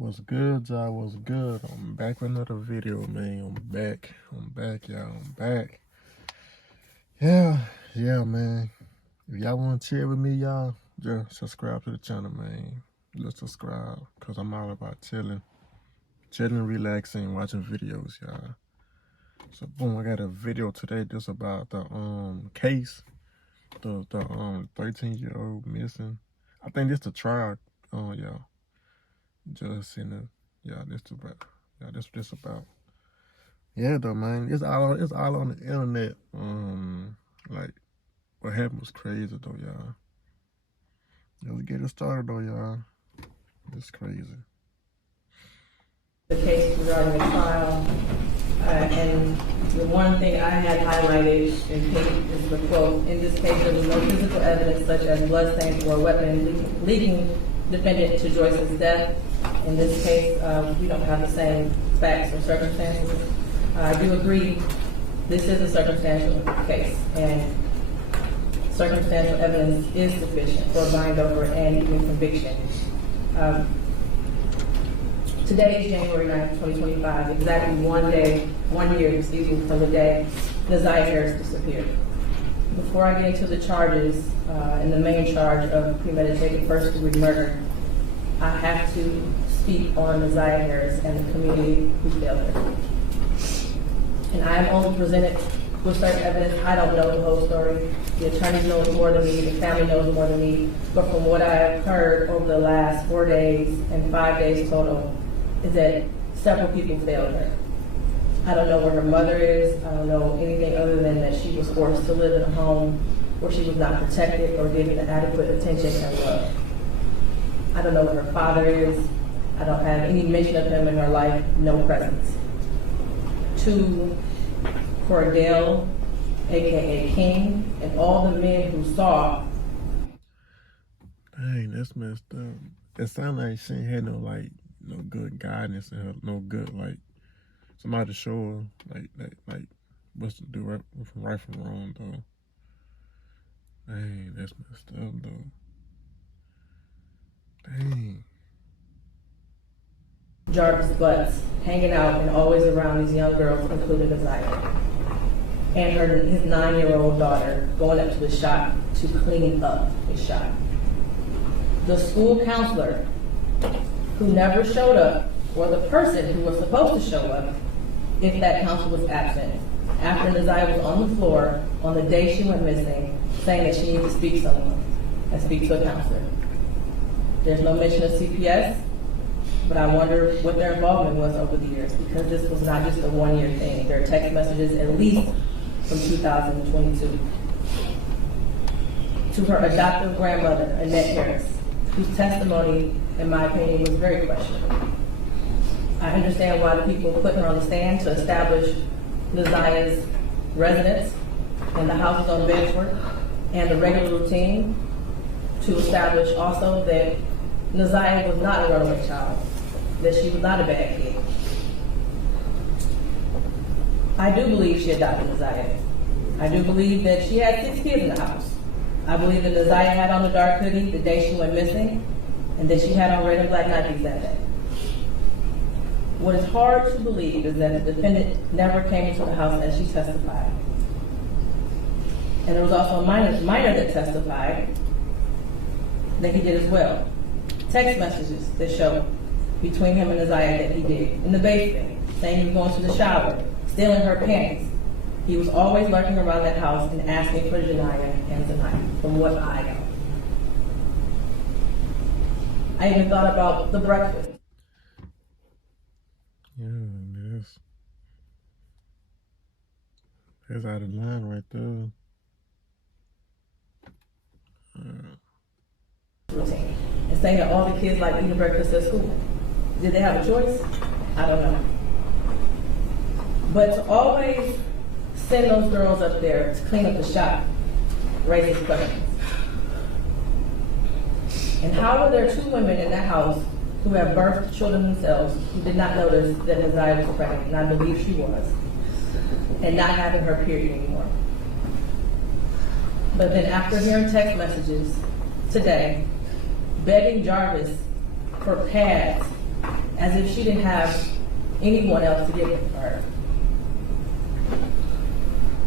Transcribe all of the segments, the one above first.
What's good, y'all? What's good? I'm back with another video, man. I'm back, y'all. I'm back. Yeah, man. If y'all want to chill with me, y'all, just subscribe to the channel, man. Just subscribe, because I'm all about chilling, relaxing, watching videos, y'all. So, boom, I got a video today just about the case, the 13-year-old missing. I think this the trial, y'all. Just in the, this about. Yeah, though, man. It's all on the internet. Like, what happened was crazy, though, y'all. Let's get it started, though, y'all. It's crazy. The case regarding the trial, and the one thing I had highlighted in pink is the quote: "In this case, there was no physical evidence such as blood stains or a weapon leading defendant to Joyce's death. In this case, we don't have the same facts or circumstances. I do agree this is a circumstantial case, and circumstantial evidence is sufficient for a bind over and even conviction. Today is January 9th, 2025, exactly 1 year, from the day Deshae Harris disappeared. Before I get into the charges, and the main charge of premeditated first-degree murder, I have to speak on Deshae Harris and the community who failed her. And I am only presented with certain evidence. I don't know the whole story. The attorney knows more than me, the family knows more than me, but from what I have heard over the last 4 days and 5 days total, is that several people failed her. I don't know where her mother is. I don't know anything other than that she was forced to live in a home where she was not protected or given adequate attention and love. I don't know where her father is. I don't have any mention of him in her life, no presence. To Cordell, AKA King, and all the men who saw. Dang, that's messed up. It sounded like she ain't had no good guidance in her, no good, somebody to show her, like what's to do right from wrong, though. Dang, that's messed up, though. Dang. Jarvis Butts hanging out and always around these young girls, including Deshae, and his 9-year-old daughter going up to the shop to clean up his shop. The school counselor who never showed up, or the person who was supposed to show up if that counselor was absent, after Deshae was on the floor on the day she went missing, saying that she needed to speak to someone and speak to a counselor. There's no mention of CPS, but I wonder what their involvement was over the years, because this was not just a 1-year thing. There are text messages at least from 2022. To her adoptive grandmother, Annette Harris, whose testimony, in my opinion, was very questionable. I understand why the people put her on the stand to establish Deshae's residence and the houses on Bedford and the regular routine, to establish also that Deshae was not a runaway child, that she was not a bad kid. I do believe she adopted Deshae. I do believe that she had 6 kids in the house. I believe that Deshae had on the dark hoodie the day she went missing, and that she had on red and black Nikes that day. What is hard to believe is that the defendant never came into the house as she testified. And there was also a minor that testified that he did as well. Text messages that show between him and Deshae that he did in the basement, saying he was going to the shower, stealing her panties. He was always lurking around that house and asking for Janiyah and Cenat, from what I know. I even thought about the breakfast. Yeah, that's out of line right there. Routine. And saying that all the kids like eating breakfast at school. Did they have a choice? I don't know. But to always send those girls up there to clean up the shop raises questions. And how were there 2 women in that house who have birthed children themselves who did not notice that Deshae was pregnant, and I believe she was, and not having her period anymore? But then after hearing text messages today begging Jarvis for pads as if she didn't have anyone else to give it for her.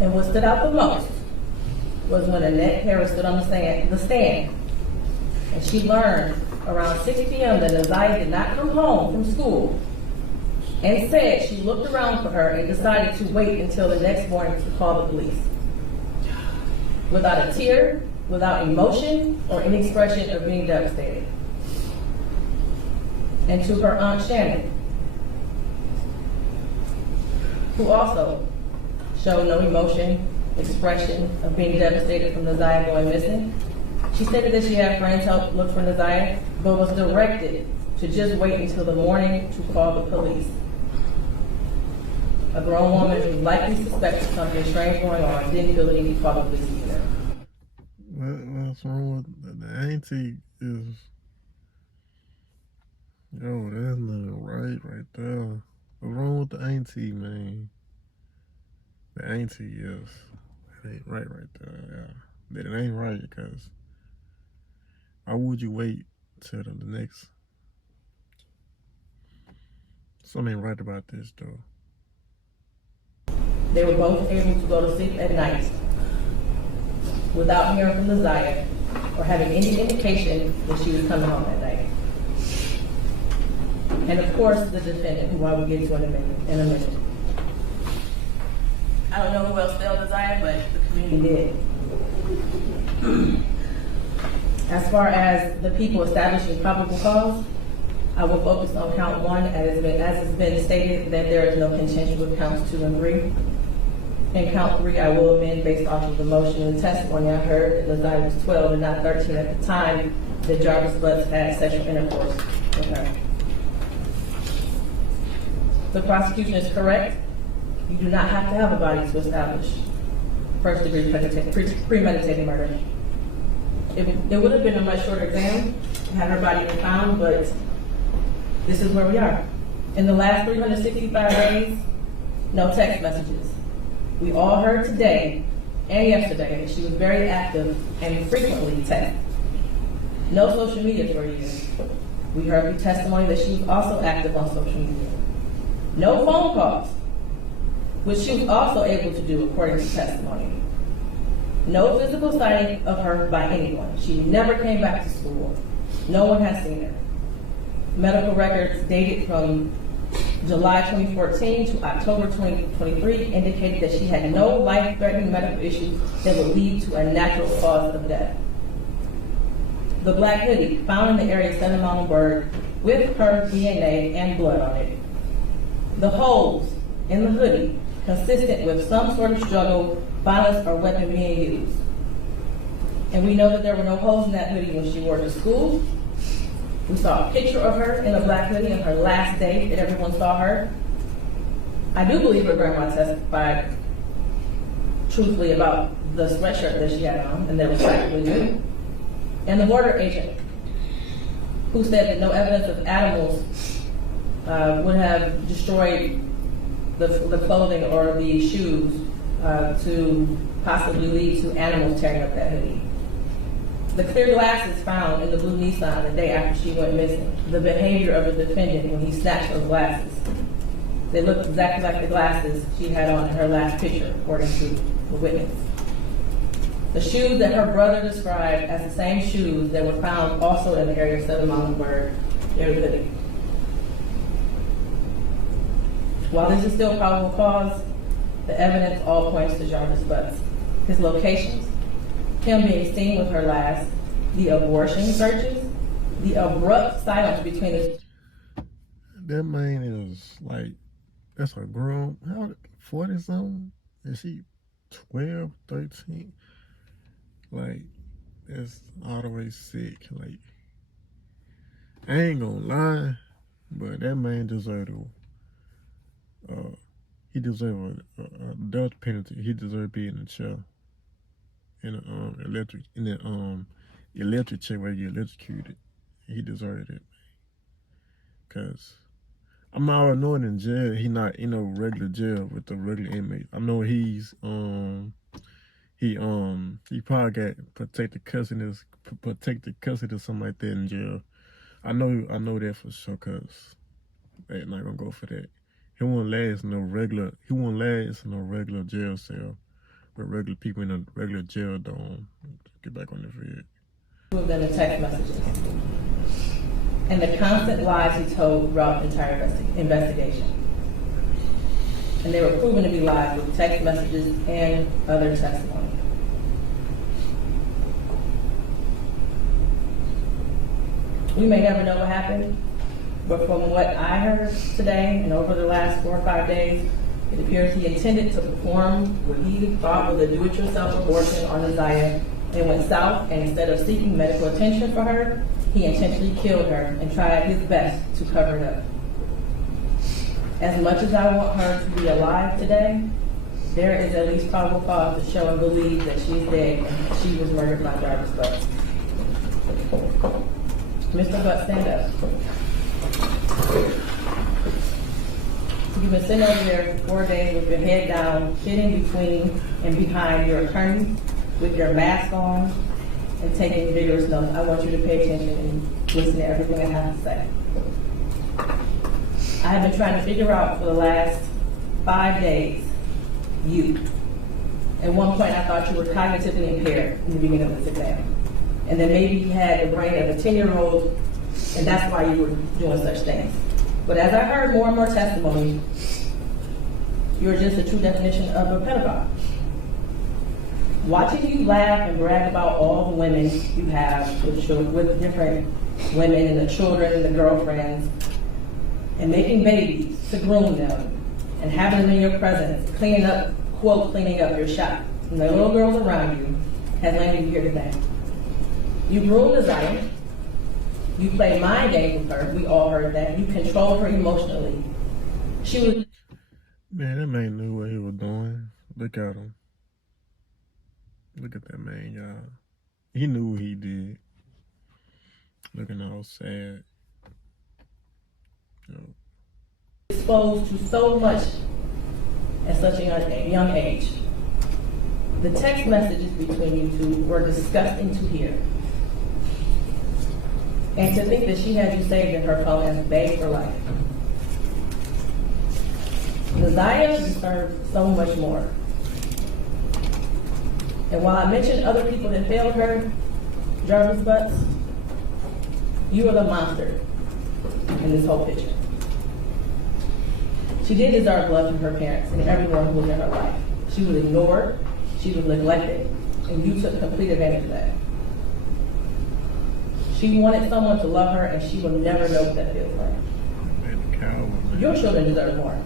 And what stood out the most was when Annette Harris stood on the stand, and she learned around 6 p.m. that Deshae did not come home from school, and said she looked around for her and decided to wait until the next morning to call the police. Without a tear, without emotion, or any expression of being devastated. And to her Aunt Shannon, who also showed no emotion, expression of being devastated from Deshae going missing. She stated that she had friends help look for Deshae, but was directed to just wait until the morning to call the police. A grown woman who likely suspected something strange going on didn't feel the need to call the police either. What's wrong with the auntie is, yo, that's not right there. What's wrong with the auntie, man? The auntie is, it ain't right there, yeah. But it ain't right, because why would you wait till the next? Something ain't right about this, though. They were both able to go to sleep at night without hearing from Deshae or having any indication that she was coming home that night. And of course, the defendant, who I will get to in a minute. I don't know who else failed Deshae, but the community did. As far as the people establishing probable cause, I will focus on count 1, as has been stated that there is no contention with counts 2 and 3. In count 3, I will amend based off of the motion and testimony I heard that Deshae was 12 and not 13 at the time that Jarvis Butts had sexual intercourse with her. The prosecution is correct. You do not have to have a body to establish first-degree premeditated murder. It would have been a much shorter exam had her body been found, but this is where we are. In the last 365 days, no text messages. We all heard today and yesterday that she was very active and frequently texted. No social media for a year. We heard the testimony that she was also active on social media. No phone calls, which she was also able to do according to testimony. No physical sighting of her by anyone. She never came back to school. No one has seen her. Medical records dated from July 2014 to October 2023 indicated that she had no life-threatening medical issues that would lead to a natural cause of death. The black hoodie found in the area of Cenat Mountain Bird with her DNA and blood on it. The holes in the hoodie consistent with some sort of struggle, violence, or weapon being used. And we know that there were no holes in that hoodie when she wore it to school. We saw a picture of her in a black hoodie on her last day that everyone saw her. I do believe her grandma testified truthfully about the sweatshirt that she had on, and that was practically new. And the border agent, who said that no evidence of animals would have destroyed the clothing or the shoes to possibly lead to animals tearing up that hoodie. The clear glasses found in the blue Nissan the day after she went missing, the behavior of the defendant when he snatched those glasses. They looked exactly like the glasses she had on in her last picture, according to the witness. The shoes that her brother described as the same shoes that were found also in the area of Cenat Mountain Bird near the hoodie. While this is still probable cause, the evidence all points to Jarvis Butts. His locations, him being seen with her last, the abortion searches, the abrupt silence between the... That man is like, that's a grown, how, 40 something? Is she 12, 13? Like, that's all the way sick. Like, I ain't gonna lie, but that man deserved he deserved a death penalty. He deserved to be in the chair, in the electric chair where you electrocuted. He deserved it, Cause I'm already knowing in jail he not in no regular jail with the regular inmates. I know he's he probably got protected custody or something like that in jail. I know that for sure, cause They not gonna go for that. He won't last in no regular. He won't last in no regular jail cell with regular people in a regular jail dome. Get back on the vid. Than the text messages and the constant lies he told throughout the entire investigation. And they were proven to be lies with text messages and other testimony. We may never know what happened, but from what I heard today and over the last 4 or 5 days, it appears he intended to perform what he thought was a do-it-yourself abortion on Deshae and went south, and instead of seeking medical attention for her, he intentionally killed her and tried his best to cover it up. As much as I want her to be alive today, there is at least probable cause to show and believe that she's dead and she was murdered by Jarvis Butts. Mr. Butts, stand up. You've been sitting over there for 4 days with your head down, sitting between and behind your attorney with your mask on and taking vigorous notes. I want you to pay attention and listen to everything I have to say. I have been trying to figure out for the last 5 days, you. At one point I thought you were cognitively impaired in the beginning of this exam. And then maybe you had the brain of a 10-year-old and that's why you were doing such things. But as I heard more and more testimony, you're just a true definition of a pedophile. Watching you laugh and brag about all the women you have with different women and the children and the girlfriends, and making babies to groom them, and having them in your presence, cleaning up, quote, cleaning up your shop, and the little girls around you, has landed you here today. You groomed Deshae. You played mind games with her. We all heard that. You controlled her emotionally. She was... Man, that man knew what he was doing. Look at him. Look at that man, y'all. He knew what he did. Looking all sad. Exposed to so much at such a young age. The text messages between you two were disgusting to hear. And to think that she had you saved in her phone as begged for life. Deshae deserves so much more. And while I mentioned other people that failed her, Jarvis Butts, you are the monster in this whole picture. She did deserve love from her parents and everyone who was in her life. She was ignored, she was neglected, and you took complete advantage of that. She wanted someone to love her, and she will never know what that feels like. Your children deserve more.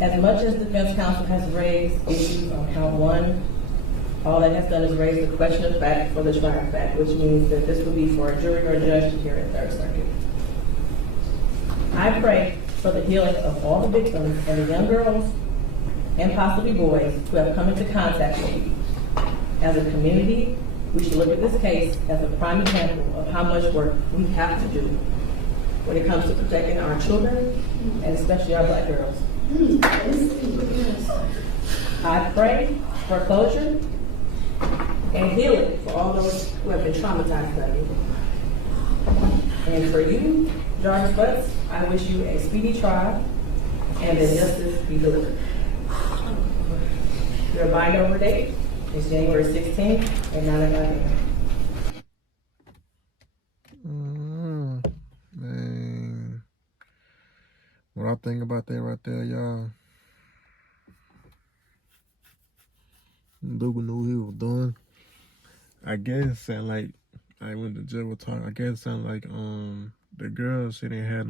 As much as the defense counsel has raised issues on count 1, all that has done is raise the question of fact for the trial of fact, which means that this will be for a jury or a judge to hear in Third Circuit. I pray for the healing of all the victims and the young girls and possibly boys who have come into contact with you. As a community, we should look at this case as a prime example of how much work we have to do when it comes to protecting our children and especially our Black girls. I pray for closure and healing for all those who have been traumatized by you. And for you, Jarvis Butts, I wish you a speedy trial and that justice be delivered. Your bind over date is January 16th at 9:00 a.m. Man, what I think about that right there, y'all. Dude knew what he was doing. I guess it sound like I went to jail with talk. I guess it sound like the girl, she didn't have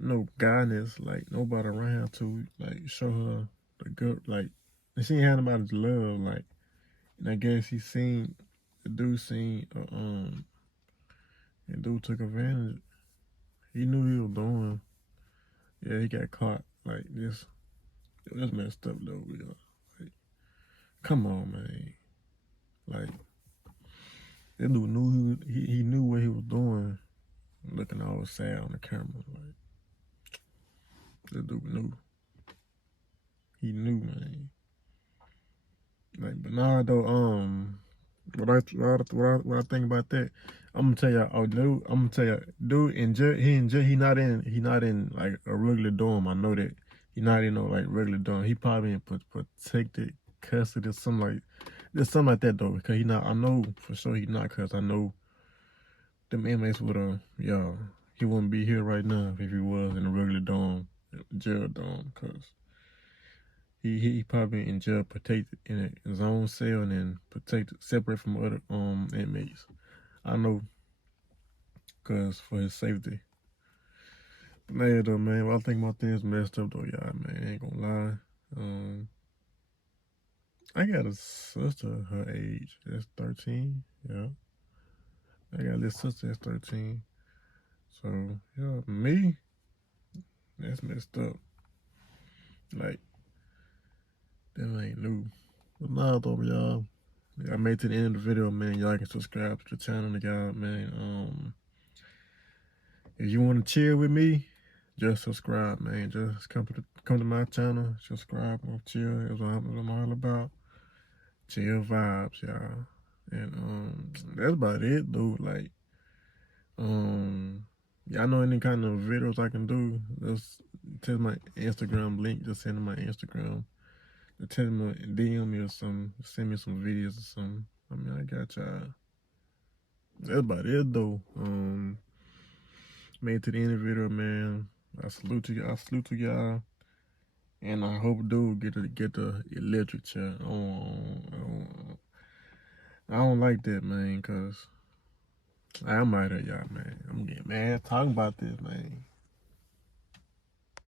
no guidance, like nobody around to like show her the good, like she ain't had nobody to love, like. And I guess the dude seen and dude took advantage. He knew what he was doing. Yeah, he got caught. Like this, that's messed up though. Like, come on, man. Like that dude knew he knew what he was doing. Looking all sad on the camera, like that dude knew. He knew, man. Like, but now though, What I think about that, I'm gonna tell y'all. Oh, dude, I'm gonna tell y'all, dude in jail. He in jail. He not in like a regular dorm. I know that he not in no like regular dorm. He probably in protected custody or something like. There's something like that though, because he not. I know for sure he not, cause I know them inmates would he wouldn't be here right now if he was in a regular dorm, jail dorm, cause he probably in jail protected in his own cell and then protected separate from other inmates. I know, cause for his safety. But now though, man, what I think about this messed up though, y'all, man. I ain't gonna lie. I got a sister her age. That's 13. Yeah. I got this sister that's 13. So yeah, me, that's messed up. Like, that ain't new. But nah though, y'all. I made it to the end of the video, man. Y'all can subscribe to the channel, y'all, man. If you want to chill with me, just subscribe, man. Just come to my channel, subscribe, and chill. That's what I'm all about. Chill vibes, y'all. And that's about it, dude. Like, y'all know any kind of videos I can do? Just tell my Instagram link. Just send my Instagram. Tell me, DM me or something. Send me some videos or something. I mean, I got y'all. That's about it, though. Made it to the end of the video, man. I salute to y'all. And I hope dude get the electric chair. I don't like that, man, cause I'm out of y'all, man. I'm getting mad talking about this, man.